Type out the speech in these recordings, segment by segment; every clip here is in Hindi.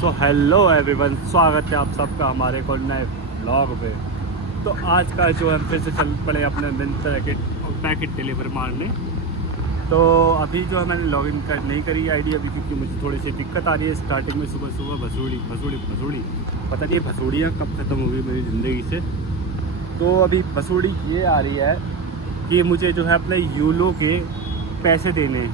सो हेलो एवरीवन, स्वागत है आप सबका हमारे को नए ब्लॉग पे। तो आज का जो हम फिर से चल पड़े अपने मिंत्रा के पैकेट डिलीवर मारने। तो अभी जो है मैंने लॉगिन नहीं करी आईडी अभी, क्योंकि मुझे थोड़ी सी दिक्कत आ रही है स्टार्टिंग में। सुबह सुबह भसूड़ी पता नहीं भसूड़ियाँ कब ख़त्म होगी मेरी ज़िंदगी से। तो अभी भसूड़ी ये आ रही है कि मुझे जो है अपने यूलो के पैसे देने हैं,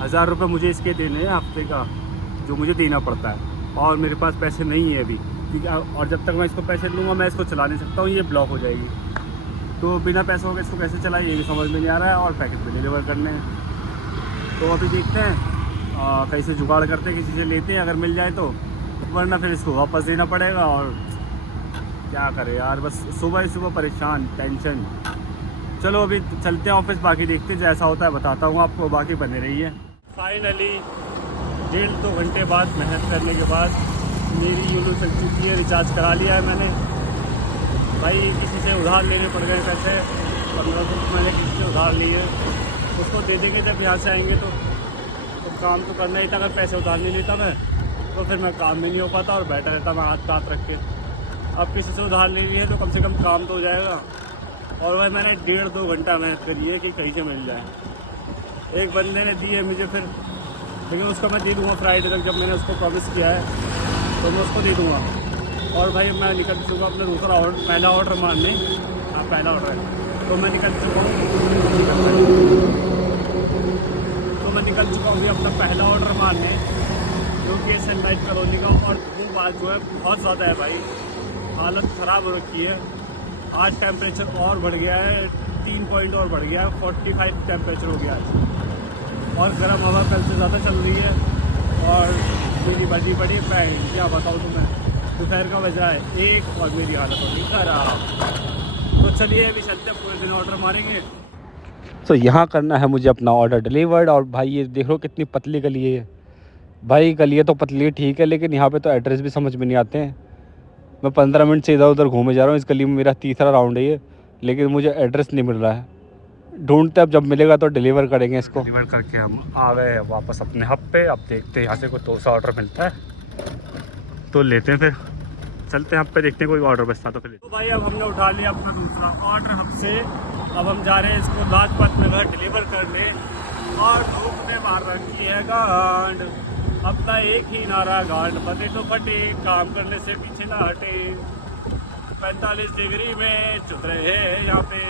1000 रुपये मुझे इसके देने हैं हफ्ते का, जो मुझे देना पड़ता है। और मेरे पास पैसे नहीं है अभी, ठीक है। और जब तक मैं इसको पैसे लूँगा मैं इसको चला नहीं सकता हूँ, ये ब्लॉक हो जाएगी। तो बिना पैसों के इसको कैसे चलाए ये समझ में नहीं आ रहा है। और पैकेट भी डिलीवर करने हैं, तो अभी देखते हैं कहीं से जुगाड़ करते हैं, किसी से लेते हैं अगर मिल जाए तो, वरना फिर इसको वापस देना पड़ेगा। और क्या करें यार, बस सुबह ही सुबह परेशान, टेंशन। चलो अभी चलते हैं ऑफिस, बाकी देखते हैं जैसा होता है बताता हूँ आपको, बाकी बने रहिए। फाइनली 1.5-2 घंटे बाद मेहनत करने के बाद मेरी यूलो चल चुकी है। रिचार्ज करा लिया है मैंने। भाई किसी से उधार लेने पड़ गए पैसे, 1500 मैंने किसी से उधार लिए, उसको दे देंगे जब यहाँ से आएंगे। तो काम तो करना ही था, अगर पैसे उधार नहीं लेता मैं तो फिर मैं काम में नहीं हो पाता और बैठा रहता मैं हाथ रख के। अब किसी से उधार ले लिए तो कम से कम काम तो हो जाएगा। और वह मैंने 1.5-2 घंटा मेहनत करी है कि कहीं से मिल जाए। एक बंदे ने दी है मुझे फिर, लेकिन उसको मैं दे दूँगा फ्राइडे तक, जब मैंने उसको प्रॉमिस किया है तो मैं उसको दे दूँगा। और भाई मैं निकल चुका अपना दूसरा ऑर्डर, पहला ऑर्डर मारने। हाँ पहला ऑर्डर है, तो मैं निकल चुका हूँ अपना पहला ऑर्डर मारने, जो कि सनलाइट कॉलोनी का। और वो बात जो है बहुत ज़्यादा है भाई, हालत ख़राब हो रखी है। आज टेम्परेचर और बढ़ गया है, 3 पॉइंट और बढ़ गया है, 45 टेम्परेचर हो गया आज। और गर्म हवा कल से ज़्यादा चल रही है। और मेरी बड़ी पैंट क्या बताऊँ तुम्हें, दोपहर का बजा है 1 और मेरी हालत होगी खराब। तो चलिए अभी चलते हैं, पूरे दिन ऑर्डर मारेंगे। तो यहाँ करना है मुझे अपना ऑर्डर डिलीवर्ड। और भाई ये देख लो कितनी पतली गली है भाई। गली है तो पतली ठीक है, लेकिन यहाँ पे तो एड्रेस भी समझ में नहीं आते हैं। मैं 15 मिनट से इधर उधर घूमे जा रहा हूँ। इस गली में मेरा तीसरा राउंड है ये, लेकिन मुझे एड्रेस नहीं मिल रहा है। ढूंढते अब जब मिलेगा तो डिलीवर करेंगे इसको। डिलीवर करके हम आ गए हैं वापस अपने हब पे। अब देखते हैं यहाँ से कोई 200 ऑर्डर मिलता है तो लेते हैं, फिर चलते हैं हब पे, देखते हैं कोई ऑर्डर बचता तो फिर। तो भाई अब हमने उठा लिया अपना दूसरा ऑर्डर हब से। अब हम जा रहे हैं इसको लाजपत नगर डिलीवर करने। और धूप में मार रखी है गांड, अपना एक ही नारा गांड फटे तो फटे, काम करने से पीछे ना हटे। 45 डिग्री में चुत रहे हैं यहाँ पे।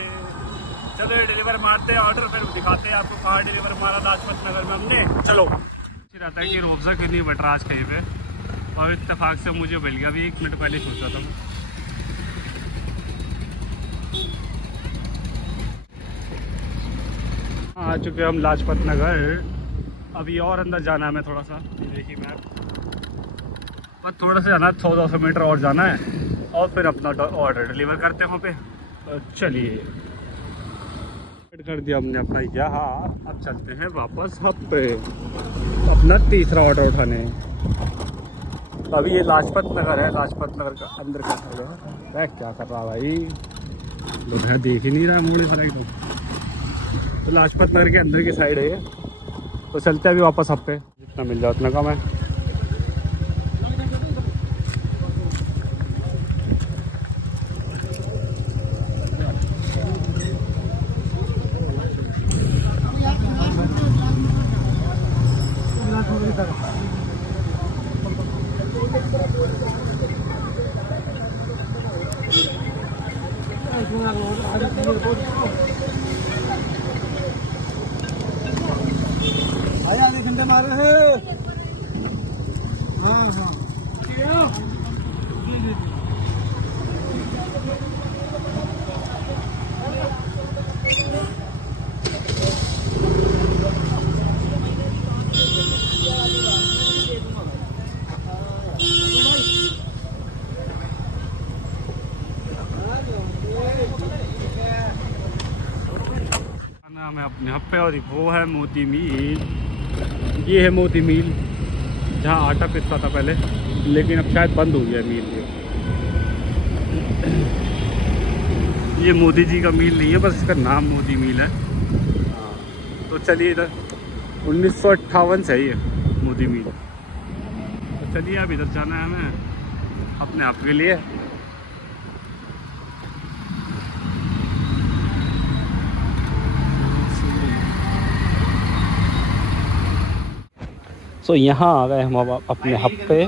चलो ये डिलीवर मारते हैं ऑर्डर, फिर दिखाते हैं आपको कहाँ डिलीवर मारा लाजपत नगर में हमने। चलो रहता है कि रोबजा क्यों नहीं बट रहा आज कहीं पे, और इत्तेफाक से मुझे मिल गया। अभी 1 मिनट पहले सोचा था मैं। आ चुके हम लाजपत नगर। अभी और अंदर जाना है हमें थोड़ा सा, देखिए मैप, बस थोड़ा सा जाना है, 100-200 मीटर और जाना है, और फिर अपना ऑर्डर डिलीवर करते हैं वहाँ पे। तो चलिए कर दिया हमने अपना यहाँ। अब चलते हैं वापस हब पे अपना तीसरा ऑर्डर उठाने। अभी ये लाजपत नगर है, लाजपत नगर का अंदर का है। क्या कर रहा भाई, लोग देख ही नहीं रहा मोड़े खड़ा तो लाजपत नगर के अंदर की साइड है। तो चलते हैं अभी वापस हब पे, जितना मिल जाए उतना कम है। आधे घंटे मारे हैं। हाँ हाँ हमें अपने हब पे, और वो है मोती मील। ये है मोती मील, जहाँ आटा पिसता था पहले, लेकिन अब शायद बंद हो गया मील। ये मोदी जी का मील नहीं है, बस इसका नाम मोदी मील है। तो चलिए इधर 1958 से है ये मोदी मील। तो चलिए अब इधर जाना है हमें अपने आप के लिए। सो यहाँ आ गए हम अब अपने हब पे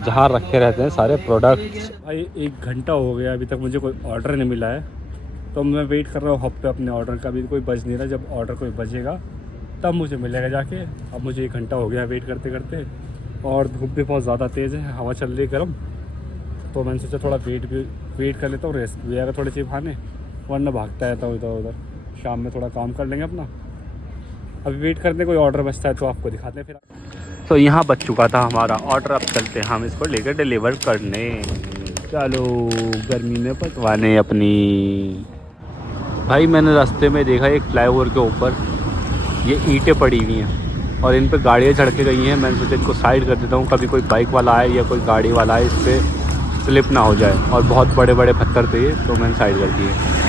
जहाँ रखे रहते हैं सारे प्रोडक्ट्स। भाई 1 घंटा हो गया अभी तक मुझे कोई ऑर्डर नहीं मिला है, तो मैं वेट कर रहा हूँ हब पे अपने ऑर्डर का। अभी कोई बज नहीं रहा, जब ऑर्डर कोई बजेगा तब मुझे मिलेगा जाके। अब मुझे 1 घंटा हो गया वेट करते करते, और धूप भी बहुत ज़्यादा तेज़ है, हवा चल रही है गर्म। तो मैंने सोचा थोड़ा वेट कर लेता हूँ, रेस्ट भी आएगा थोड़ी सी खाने, वरना भागता रहता हूँ इधर उधर। शाम में थोड़ा काम कर लेंगे अपना। अभी वेट करते कोई ऑर्डर बचता है तो आपको दिखाते हैं फिर। तो यहाँ बच चुका था हमारा ऑर्डर, अब चलते हैं हम इसको लेकर डिलीवर करने। चलो गर्मी में पकवाने अपनी। भाई मैंने रास्ते में देखा एक फ्लाईओवर के ऊपर ये ईंटें पड़ी हुई हैं और इन पे गाड़ियाँ चढ़ के गई हैं। मैंने सोचा इनको साइड कर देता हूँ, कभी कोई बाइक वाला आए या कोई गाड़ी वाला आए इस पर स्लिप ना हो जाए। और बहुत बड़े बड़े पत्थर थे ये, तो मैंने साइड कर दिए।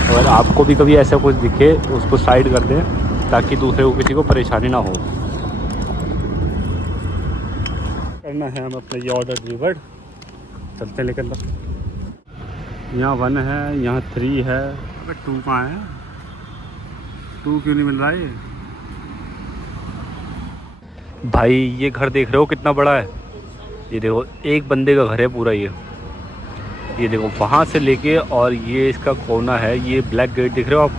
अगर आपको भी कभी ऐसा कुछ दिखे तो उसको साइड कर दें ताकि दूसरे को किसी को परेशानी ना हो। करना है हम अपना ये ऑर्डर डिलीवर्ड, चलते लेकर अंदर। यहाँ 1 है, यहाँ 3 है, अगर 2 कहाँ है? 2 क्यों नहीं मिल रहा है ये? भाई ये घर देख रहे हो कितना बड़ा है? ये देखो एक बंदे का घर है पूरा। ये देखो वहाँ से लेके और ये इसका कोना है, ये ब्लैक गेट दिख रहे हो आप?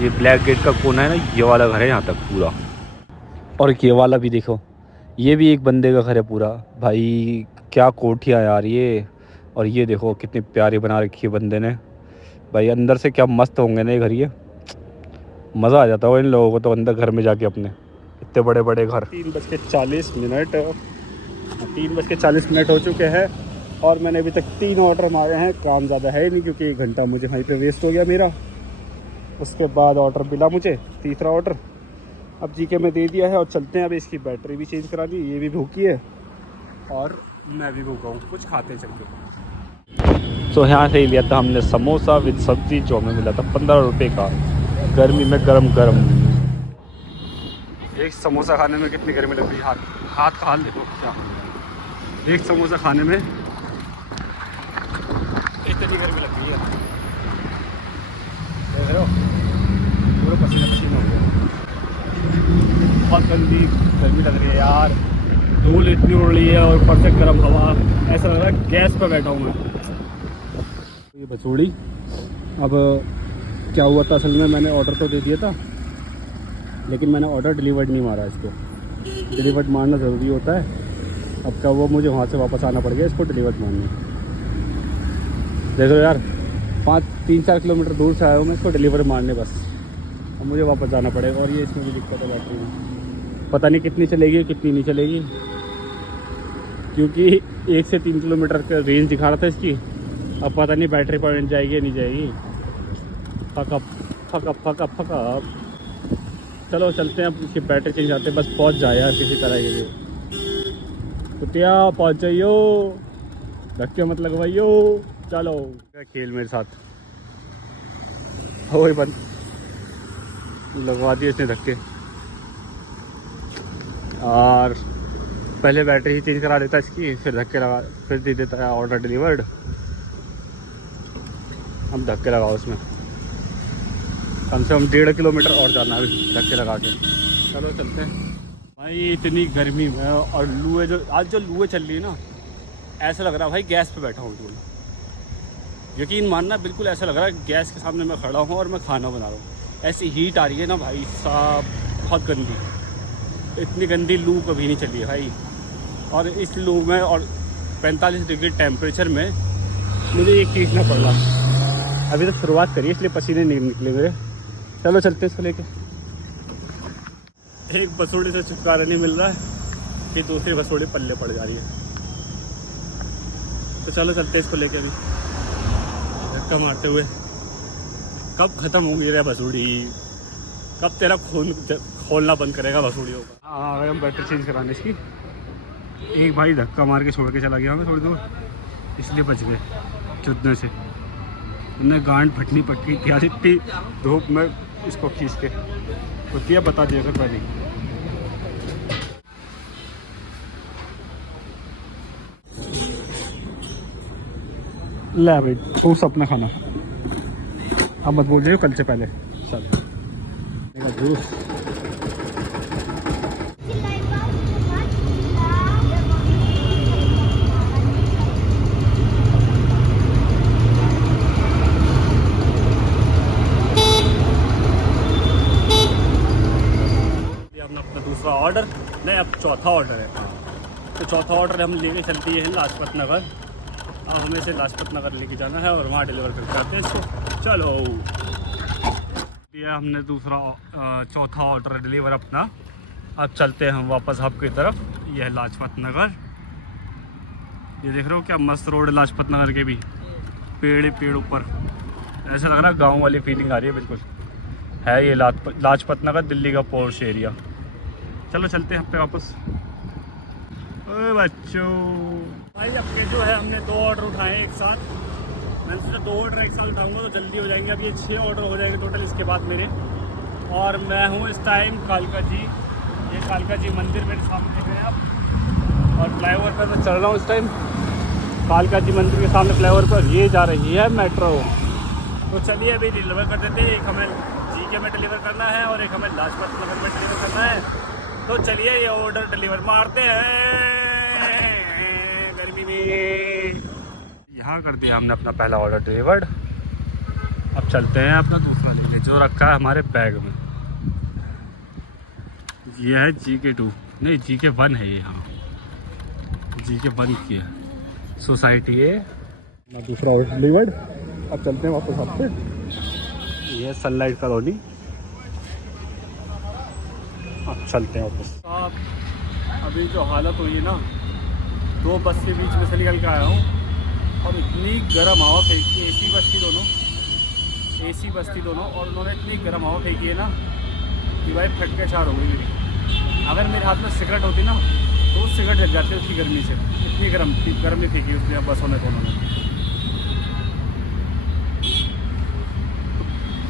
ये ब्लैक गेट का कोना है ना, ये वाला घर है यहाँ तक पूरा। और ये वाला भी देखो, ये भी एक बंदे का घर है पूरा। भाई क्या कोठियाँ यार ये। और ये देखो कितनी प्यारी बना रखी है बंदे ने। भाई अंदर से क्या मस्त होंगे ना ये घर। ये मज़ा आ जाता हो इन लोगों को तो अंदर घर में जाके अपने, इतने बड़े बड़े घर। 3:40 3:40 हो चुके हैं और मैंने अभी तक 3 ऑर्डर मारे हैं। काम ज़्यादा है ही नहीं क्योंकि 1 घंटा मुझे वहीं पे वेस्ट हो गया मेरा। उसके बाद ऑर्डर मिला मुझे, तीसरा ऑर्डर अब जी के मैं दे दिया है। और चलते हैं, अब इसकी बैटरी भी चेंज करा दी, ये भी भूखी है और मैं भी भूखा हूँ, कुछ खाते हैं चल के। तो यहाँ से ही लिया था हमने समोसा विद सब्ज़ी, जो हमें मिला था 15 रुपये का, गर्मी में गरम गरम। एक समोसा खाने में कितनी गर्मी लग रही है, हाथ का हाल देखो क्या। एक समोसा खाने में इतनी गर्मी लग रही है, देख रहे हो पूरा पसीना पसीना हो गया। बहुत गंदी गर्मी लग रही है यार, धूल इतनी उड़ रही है और ऊपर से गर्म हवा, ऐसा लग रहा है गैस पर बैठा हूँ मैं। ये बसूड़ी, अब क्या हुआ था असल में, मैंने ऑर्डर तो दे दिया था लेकिन मैंने ऑर्डर डिलीवर्ड नहीं मारा। इसको डिलीवर्ड मारना ज़रूरी होता है। अब क्या वो मुझे वहाँ से वापस आना पड़ गया इसको डिलीवर्ड मारने। देख लो यार 3-4 किलोमीटर दूर से आया हूँ मैं इसको डिलीवर मारने बस। अब मुझे वापस जाना पड़ेगा। और ये इसमें भी दिक्कत है बैटरी में, पता नहीं कितनी चलेगी कितनी नहीं चलेगी, क्योंकि 1 से 3 किलोमीटर का रेंज दिखा रहा था इसकी। अब पता नहीं बैटरी पॉइंट जाएगी या नहीं जाएगी। फकअप। चलो चलते हैं, अब इसकी बैटरी चेंज आते हैं, बस पहुंच जाए यार किसी तरह के लिए। कुतिया पहुंच जाइयो, धक्के मत लगवाइयो। चलो क्या खेल मेरे साथ हो बंद, लगवा दिए इसने धक्के। और पहले बैटरी ही चेंज करा देता इसकी, फिर धक्के लगा, फिर दे देता है ऑर्डर डिलीवर्ड। अब धक्के लगाओ उसमें, कम से कम 1.5 किलोमीटर और जाना है धक्के लगा के। चलो चलते हैं। भाई इतनी गर्मी में और लू है, जो आज जो लू चल रही है ना, ऐसा लग रहा है भाई गैस पे बैठा हूँ। यकीन मानना, बिल्कुल ऐसा लग रहा है गैस के सामने मैं खड़ा हूँ और मैं खाना बना रहा हूँ। ऐसी हीट आ रही है ना भाई साहब, बहुत गंदी। इतनी गंदी लू कभी नहीं चली है भाई। और इस लू में और 45 डिग्री टेम्परेचर में मुझे ये खींचना पड़ रहा। अभी तो शुरुआत करी इसलिए पसीने नहीं निकले मेरे। चलो चलते इसको लेके। एक बसूड़ी से छुटकारा नहीं मिल रहा है कि दूसरी बसूड़ी पल्ले पड़ जा रही है। तो चलो चलते इसको लेके अभी धक्का मारते हुए। कब ख़त्म होंगी रे बसूड़ी, कब तेरा खून खोलना बंद करेगा बसूड़ियों का। हाँ हम बैटरी चेंज कराने इसकी। एक भाई धक्का मार के छोड़ के चला गया हमें थोड़ी दूर, इसलिए बच गए चुदने से। उन्हें गांड फटनी पटनी क्या इतनी धूप में इसको खींच के होती है, बता दिया कर पहले। ले भाई तू अपना खाना, अब मत बोल रही कल से पहले। चल जूस। हमने अपना दूसरा ऑर्डर, नहीं अब चौथा ऑर्डर है, तो चौथा ऑर्डर हम लेके चलते हैं लाजपत नगर। अब हमें से लाजपत नगर लेके जाना है और वहाँ डिलीवर करके आते हैं इसको। चलो दिया हमने दूसरा चौथा ऑर्डर डिलीवर अपना। अब चलते हैं हम वापस हब की तरफ। यह है लाजपत नगर, ये देख रहे हो क्या मस्त रोड है लाजपत नगर के भी, पेड़ ही पेड़ ऊपर, ऐसा लग रहा है गाँव वाली फीलिंग आ रही है बिल्कुल। है ये लाजपत नगर, दिल्ली का पोर्श एरिया। चलो चलते हैं पे वापस। ओए बच्चों भाई अपने जो है हमने 2 ऑर्डर उठाए एक साथ। मैंने सोचा 2 ऑर्डर एक साथ उठाऊंगा तो जल्दी हो जाएंगे। अब ये 6 ऑर्डर हो जाएंगे टोटल इसके बाद मेरे। और मैं हूँ इस टाइम कालका जी, ये कालका जी मंदिर मेरे सामने दिख रहे हैं आप, और फ्लाईओवर पर मैं चल रहा हूँ इस टाइम। कालका जी मंदिर के सामने फ्लाईओवर पर ये जा रही है मेट्रो। तो चलिए अभी डिलीवर कर देते हैं। एक हमें जीके में डिलीवर करना है और एक हमें लाजपत नगर में डिलीवर करना है। तो चलिए ये ऑर्डर डिलीवर मारते हैं गर्मी में। यहाँ कर दिया हमने अपना पहला ऑर्डर डिलीवर्ड। अब चलते हैं अपना दूसरा लेके, जो रखा है हमारे बैग में। ये है GK2, नहीं GK1 है ये। हाँ GK1 की है सोसाइटी है। दूसरा ऑर्डर डिलीवर्ड। अब चलते हैं वापस आपसे। ये है सनलाइट कॉलोनी। अब चलते हैं वापस। आप अभी जो हालत हुई है ना, 2 बस के बीच में से निकल के आया हूँ और इतनी गर्म हवा फेंकी, AC बस थी दोनों, और उन्होंने इतनी गर्म हवा फेंकी है ना कि भाई फट के चार हो गई मेरी। अगर मेरे हाथ में सिगरेट होती ना तो सिगरेट जल जाती उसकी गर्मी से। इतनी गर्म नहीं फेंकी उसने बसों ने दोनों ने।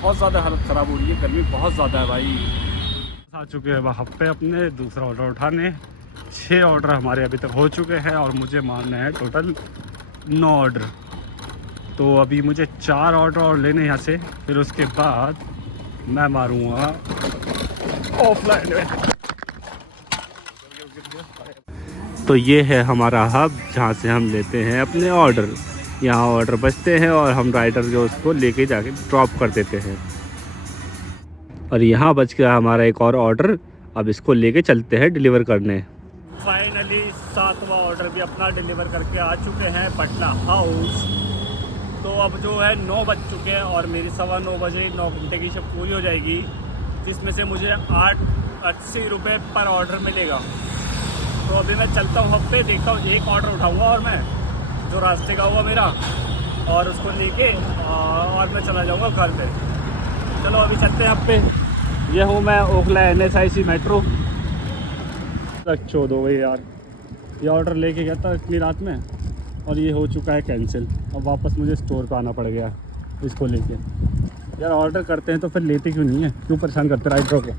बहुत ज़्यादा हालत ख़राब हो रही है, गर्मी बहुत ज़्यादा है भाई। आ चुके हैं वहाँ पे अपने दूसरा ऑर्डर उठाने। 6 ऑर्डर हमारे अभी तक हो चुके हैं और मुझे मारना है टोटल 9 ऑर्डर। तो अभी मुझे 4 ऑर्डर और लेने यहाँ से, फिर उसके बाद मैं मारूँगा ऑफलाइन में। तो ये है हमारा हब जहाँ से हम लेते हैं अपने ऑर्डर। यहाँ ऑर्डर बचते हैं और हम राइडर जो उसको लेके जाके ड्रॉप कर देते हैं। और यहाँ बच गया हमारा एक और ऑर्डर, अब इसको लेके चलते हैं डिलीवर करने। फाइनली 7वां ऑर्डर भी अपना डिलीवर करके आ चुके हैं पटना हाउस। तो अब जो है 9 बज चुके हैं और मेरी 9:15 बजे 9 घंटे की शिफ्ट पूरी हो जाएगी, जिसमें से मुझे 80 रुपये पर ऑर्डर मिलेगा। तो अभी मैं चलता हूँ हब पे, देखता हूँ एक ऑर्डर उठाऊँगा और मैं जो रास्ते का हुआ मेरा, और उसको लेके और मैं चला जाऊँगा घर पे। चलो अभी चलते हैं हब पे। ये हूँ मैं ओखला NSIC मेट्रो। तक चोद हो गई यार, ये ऑर्डर लेके गया था इतनी रात में और ये हो चुका है कैंसिल। अब वापस मुझे स्टोर पे आना पड़ गया इसको लेके। यार ऑर्डर करते हैं तो फिर लेते क्यों नहीं है, क्यों परेशान करते राइडरों को।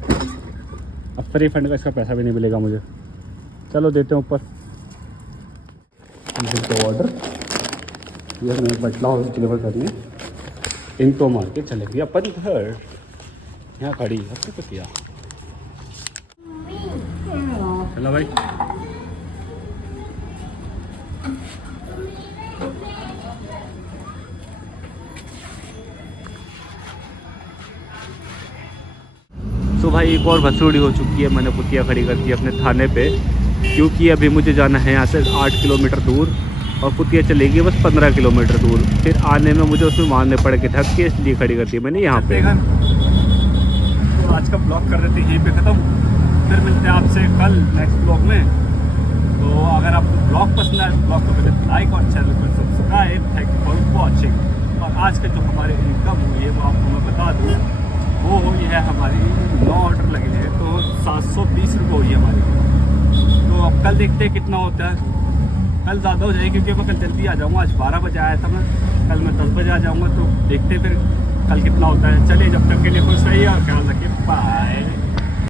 अब फ्री फंड का इसका पैसा भी नहीं मिलेगा मुझे। चलो देते हैं ऊपर ऑर्डर। ये हमें पटना हाउस डिलीवर करने इनको मार के चले गए अपन घर। यहाँ खड़ी है तो किया। चलो भाई तो भाई एक और भसुड़ी हो चुकी है। मैंने कुतिया खड़ी कर दी अपने थाने पे, क्योंकि अभी मुझे जाना है यहाँ से 8 किलोमीटर दूर और कुतिया चलेगी बस 15 किलोमीटर दूर। फिर आने में मुझे उसमें मारने पड़ के थक के, इसलिए खड़ी कर दी मैंने यहाँ पे। तो आज का ब्लॉग कर रहे थे यहीं पे ख़त्म। फिर मिलते हैं आपसे कल नेक्स्ट ब्लॉग में। तो अगर आपको ब्लॉग पसंद आए ब्लॉग को लाइक और चैनल को subscribe. Thank you for watching. और आज के जो हमारे इनकम हुई है वो आपको मैं बता दूँ, वो हुई है हमारी 9 ऑर्डर लगे हैं तो 720 रुपये हुई है हमारी। तो अब कल देखते हैं कितना होता है। कल ज़्यादा हो जाएगी क्योंकि मैं कल जल्दी आ जाऊँगा। आज 12 बजे आया था मैं, कल मैं 10 बजे आ जाऊँगा। तो देखते फिर कल कितना होता है। चलिए जब तक के लिए खुश रहिए और ख्याल रखिए। बाय।